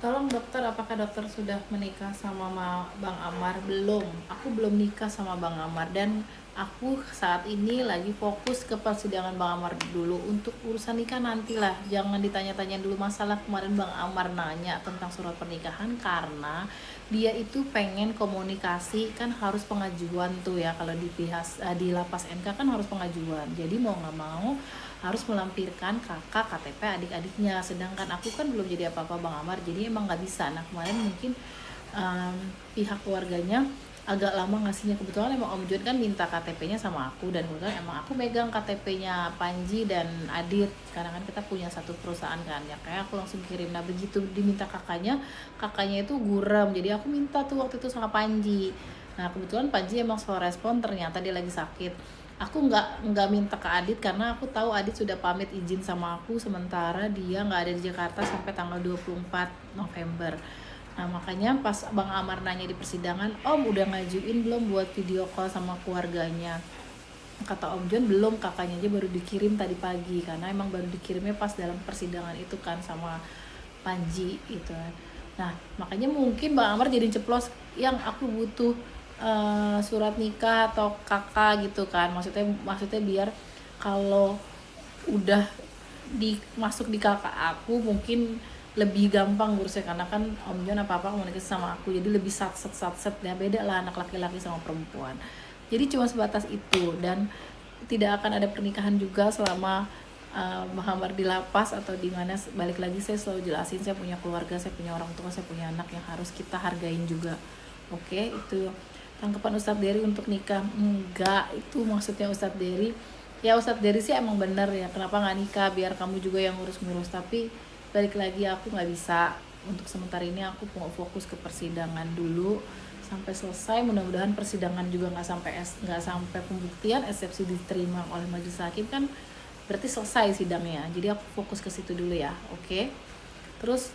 Tolong dokter, apakah dokter sudah menikah sama Bang Amar? Belum. Aku belum nikah sama Bang Amar dan aku saat ini lagi fokus ke persidangan Bang Amar dulu. Untuk urusan nikah nantilah. Jangan ditanya-tanya dulu masalah kemarin Bang Amar nanya tentang surat pernikahan karena dia itu pengen komunikasi kan harus pengajuan tuh ya kalau di pihak di lapas NK kan harus pengajuan. Jadi mau nggak mau harus melampirkan kakak KTP adik-adiknya, sedangkan aku kan belum jadi apa-apa Bang Amar, jadi emang nggak bisa. Nah kemarin mungkin pihak keluarganya agak lama ngasihnya, kebetulan emang Om Jun kan minta KTP-nya sama aku dan kebetulan emang aku megang KTP-nya Panji dan Adit karena kan kita punya satu perusahaan kan ya, kayak aku langsung kirim. Nah begitu diminta kakaknya itu gurem, jadi aku minta tuh waktu itu sama Panji. Nah kebetulan Panji emang slow respon, ternyata dia lagi sakit. Aku nggak minta ke Adit karena aku tahu Adit sudah pamit izin sama aku sementara dia nggak ada di Jakarta sampai tanggal 24 November. Nah makanya pas Bang Amar nanya di persidangan, Om udah ngajuin belum buat video call sama keluarganya? Kata Om John belum, kakaknya aja baru dikirim tadi pagi karena emang baru dikirimnya pas dalam persidangan itu kan sama Panji gitu. Nah makanya mungkin Bang Amar jadi ceplos yang aku butuh surat nikah atau kakak gitu kan, maksudnya biar kalau udah masuk di kakak aku mungkin lebih gampang ngurusnya karena kan Om John apa-apa komunikasi sama aku jadi lebih sat set ya, beda lah anak laki-laki sama perempuan. Jadi cuma sebatas itu dan tidak akan ada pernikahan juga selama Muhammad di lapas atau di mana. Balik lagi saya selalu jelasin, saya punya keluarga, saya punya orang tua, saya punya anak yang harus kita hargain juga. Oke, itu tanggapan Ustadz Dery untuk nikah. Enggak, itu maksudnya Ustadz Dery. Ya Ustadz Dery sih emang bener ya, kenapa nggak nikah biar kamu juga yang ngurus-ngurus. Tapi balik lagi aku nggak bisa. Untuk sementara ini aku mau fokus ke persidangan dulu sampai selesai. Mudah-mudahan persidangan juga nggak sampai pembuktian, eksepsi diterima oleh majelis hakim kan berarti selesai sidangnya. Jadi aku fokus ke situ dulu ya. Oke. Terus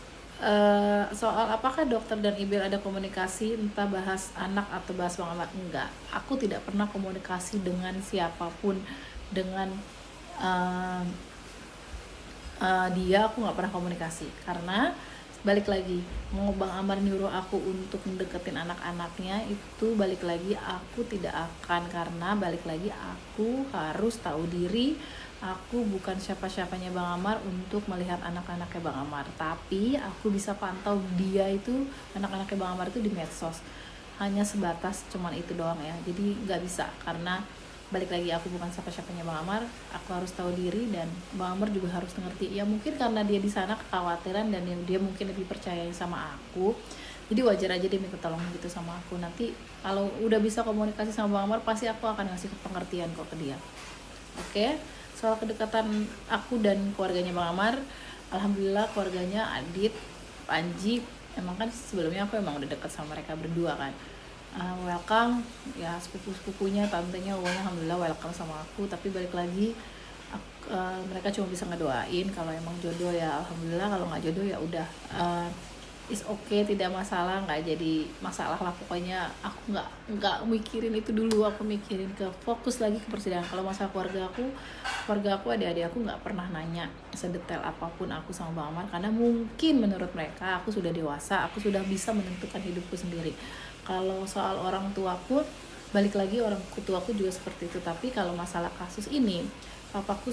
soal apakah dokter dan Ibil ada komunikasi entah bahas anak atau bahas Bang Ahmad? Enggak, aku tidak pernah komunikasi dengan siapapun. Dengan uh, dia aku nggak pernah komunikasi karena balik lagi, mau Bang Amar nyuruh aku untuk mendeketin anak-anaknya itu balik lagi aku tidak akan, karena balik lagi aku harus tahu diri. Aku bukan siapa-siapanya Bang Amar untuk melihat anak-anaknya Bang Amar, tapi aku bisa pantau dia itu, anak-anaknya Bang Amar itu di medsos. Hanya sebatas cuman itu doang ya, jadi nggak bisa karena balik lagi aku bukan siapa-siapanya Bang Amar. Aku harus tahu diri dan Bang Amar juga harus ngerti ya, mungkin karena dia di sana kekhawatiran dan dia mungkin lebih percaya sama aku, jadi wajar aja dia minta tolong gitu sama aku. Nanti kalau udah bisa komunikasi sama Bang Amar pasti aku akan ngasih pengertian kok ke dia. Oke. Soal kedekatan aku dan keluarganya Bang Amar, alhamdulillah keluarganya Adit, Panji, emang kan sebelumnya aku emang udah deket sama mereka berdua kan. Welcome ya, sepupu-sepupunya, tantenya, pokoknya alhamdulillah welcome sama aku. Tapi balik lagi mereka cuma bisa ngedoain kalau emang jodoh ya alhamdulillah, kalau nggak jodoh ya udah, is okay, tidak masalah, nggak jadi masalah lah pokoknya. Aku nggak mikirin itu dulu, aku mikirin ke fokus lagi ke persidangan. Kalau masalah keluarga aku adik-adik aku nggak pernah nanya sedetail apapun aku sama Bang Amar karena mungkin menurut mereka aku sudah dewasa, aku sudah bisa menentukan hidupku sendiri. Kalau soal orang tuaku, balik lagi orang tuaku juga seperti itu. Tapi kalau masalah kasus ini papaku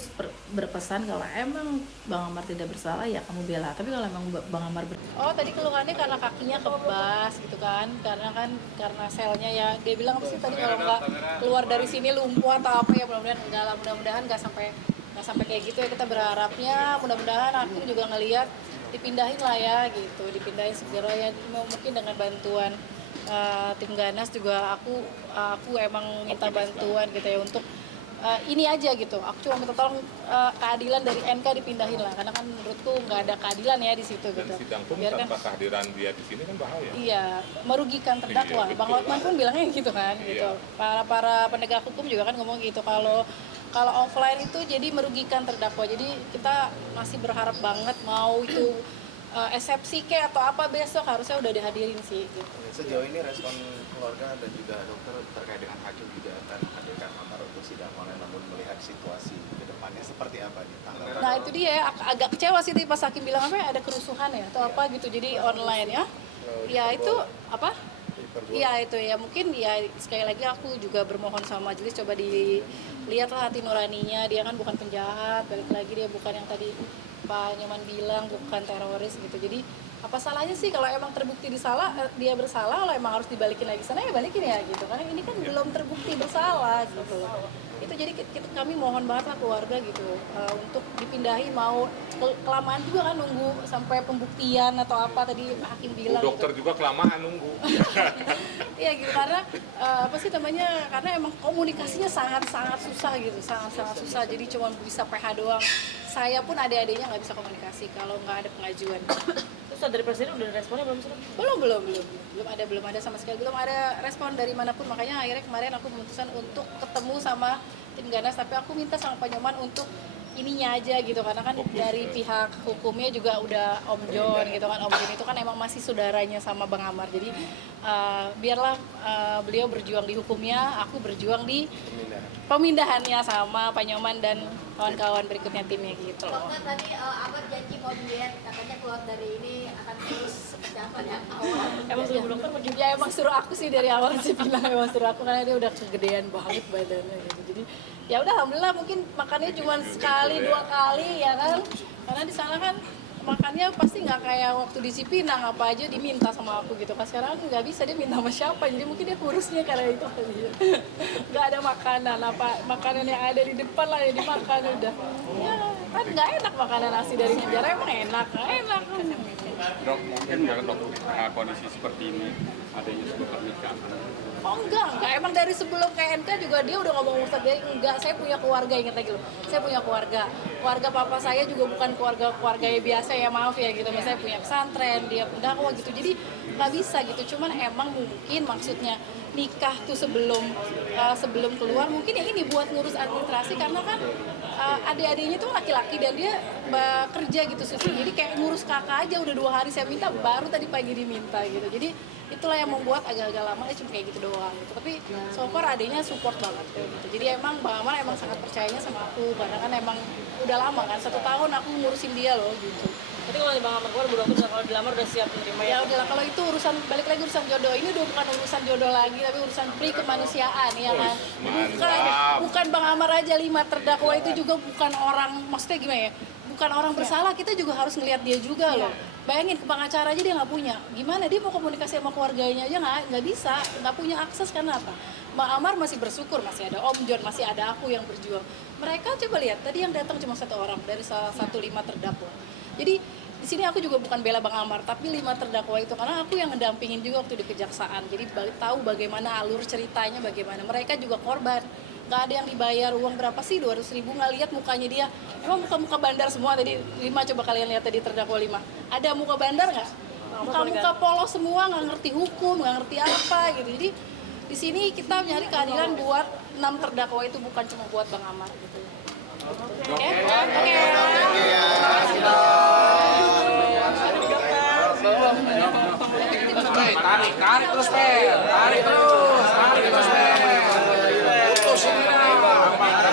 berpesan kalau emang Bang Amar tidak bersalah ya kamu bela, tapi kalau emang Bang Amar oh tadi keluhannya karena kakinya kebas gitu kan, karena selnya ya, dia bilang apa sih tadi, kalau nggak keluar dari sini lumpuh atau apa ya. Mudah-mudahan enggak lah, mudah-mudahan nggak sampai kayak gitu ya, kita berharapnya. Mudah-mudahan aku juga ngelihat dipindahin lah ya gitu, dipindahin segera ya, mungkin dengan bantuan tim Ganas juga. Aku emang minta bantuan gitu ya untuk ini aja gitu. Aku cuma minta tolong keadilan dari NK dipindahin lah, karena kan menurutku nggak ada keadilan ya di situ gitu. Dan sidang pun Biarkan, tanpa kehadiran dia di sini kan bahaya. iya, merugikan terdakwa. Iya, Bang Hotman pun bilangnya gitu kan, iya. gitu. Para penegak hukum juga kan ngomong gitu, kalau offline itu jadi merugikan terdakwa. Jadi kita masih berharap banget mau itu eksepsi ke atau apa besok harusnya udah dihadirin sih gitu. Sejauh ini respon keluarga dan juga dokter terkait dengan hakim juga akan hadirkan amar untuk sidang online, namun melihat situasi ke depannya seperti apa nih tanggapan? Nah itu dia agak kecewa sih tadi pas hakim bilang apa ya, ada kerusuhan ya atau apa gitu, jadi online ya. Ya itu apa? Iya itu ya, mungkin ya sekali lagi aku juga bermohon sama majelis, coba dilihatlah hati nuraninya, dia kan bukan penjahat, balik lagi dia bukan yang tadi Pak Nyoman bilang, bukan teroris gitu. Jadi apa salahnya sih kalau emang terbukti dia bersalah, kalau emang harus dibalikin lagi sana ya balikin ya gitu, karena ini kan belum terbukti bersalah gitu. Itu jadi kami mohon banget lah keluarga gitu, untuk dipindahin, mau kelamaan juga kan nunggu sampai pembuktian atau apa tadi hakim bilang Dokter gitu. juga kelamaan nunggu. Iya gitu, karena apa sih namanya, karena emang komunikasinya sangat susah gitu, sangat susah, jadi cuma bisa PH doang. Saya pun adik-adiknya nggak bisa komunikasi kalau nggak ada pengajuan. Terus dari presiden udah ada responnya belum sih? Belum ada sama sekali, belum ada respon dari manapun. Makanya akhirnya kemarin aku memutuskan untuk ketemu sama tim Ganas, tapi aku minta sama Pak Nyoman untuk ininya aja gitu, karena kan dari pihak hukumnya juga udah Om John gitu kan, Om John itu kan emang masih saudaranya sama Bang Amar, jadi biarlah beliau berjuang di hukumnya, aku berjuang di pemindahannya sama Pak Nyoman dan kawan-kawan berikutnya timnya gitu loh. Dokter tadi Amar janji mau diet, katanya keluar dari ini akan terus seperti apa ya awal. Emang suruh dokter pergi? Ya emang suruh aku sih dari awal sih bilang emang suruh aku, karena dia udah kegedean banget badannya gitu. Jadi ya udah alhamdulillah, mungkin makannya cuma sekali 2 kali ya kan, karena di sana kan makannya pasti nggak kayak waktu di Cipinang apa aja diminta sama aku gitu kan. Sekarang nggak bisa, dia minta sama siapa, jadi mungkin dia kurusnya karena itu kali ya. Nggak ada makanan yang ada di depan lah yang dimakan udah ya kan, nggak enak makanan nasi dari penjara, emang enak Dok, mungkin nggak dok kondisi seperti ini adanya sebuah pernikahan? Oh enggak, emang dari sebelum ke NK juga dia udah ngomong Ustadz, dia enggak, saya punya keluarga, ingat lagi loh, saya punya keluarga papa saya juga bukan keluarga biasa ya, maaf ya gitu, misalnya punya pesantren, dia pendakwah gitu, jadi nggak bisa gitu. Cuman emang mungkin maksudnya nikah tuh sebelum keluar mungkin ya ini buat ngurus administrasi, karena kan adik-adiknya tuh laki-laki dan dia kerja gitu sih, jadi kayak ngurus kakak aja udah 2 hari saya minta, baru tadi pagi diminta gitu. Jadi itulah yang membuat agak-agak lama, cuma kayak gitu doang gitu. Tapi so far adiknya support banget gitu. Jadi emang Bang Amar emang sangat percayanya sama aku, karena kan emang udah lama kan, 1 tahun aku ngurusin dia loh gitu. Tapi kalau Bang Amar keluar, Bu Dokter kalau dilamar udah siap menerima ya? Ya udahlah, kalau itu urusan, balik lagi urusan jodoh, ini udah bukan urusan jodoh lagi, tapi urusan pri kemanusiaan ya kan. Bukan Bang Amar aja, 5 terdakwa itu juga bukan orang, maksudnya gimana ya, bukan orang bersalah, kita juga harus ngelihat dia juga loh. Bayangin, ke pengacara aja dia nggak punya, gimana dia mau komunikasi sama keluarganya aja nggak bisa, nggak punya akses. Karena apa? Bang Amar masih bersyukur, masih ada Om John, masih ada aku yang berjuang. Mereka coba lihat, tadi yang datang cuma 1 orang dari salah satu 5 terdakwa. Jadi di sini aku juga bukan bela Bang Amar, tapi 5 terdakwa itu karena aku yang ngedampingin juga waktu di kejaksaan. Jadi tahu bagaimana alur ceritanya, bagaimana mereka juga korban. Nggak ada yang dibayar uang berapa sih, 200.000, nggak lihat mukanya dia. Emang muka-muka bandar semua tadi 5, coba kalian lihat tadi terdakwa 5. Ada muka bandar nggak? Muka-muka polos semua, nggak ngerti hukum, nggak ngerti apa gitu. Jadi di sini kita nyari keadilan buat 6 terdakwa itu, bukan cuma buat Bang Amar gitu. Oke. Tarik terus, Pel.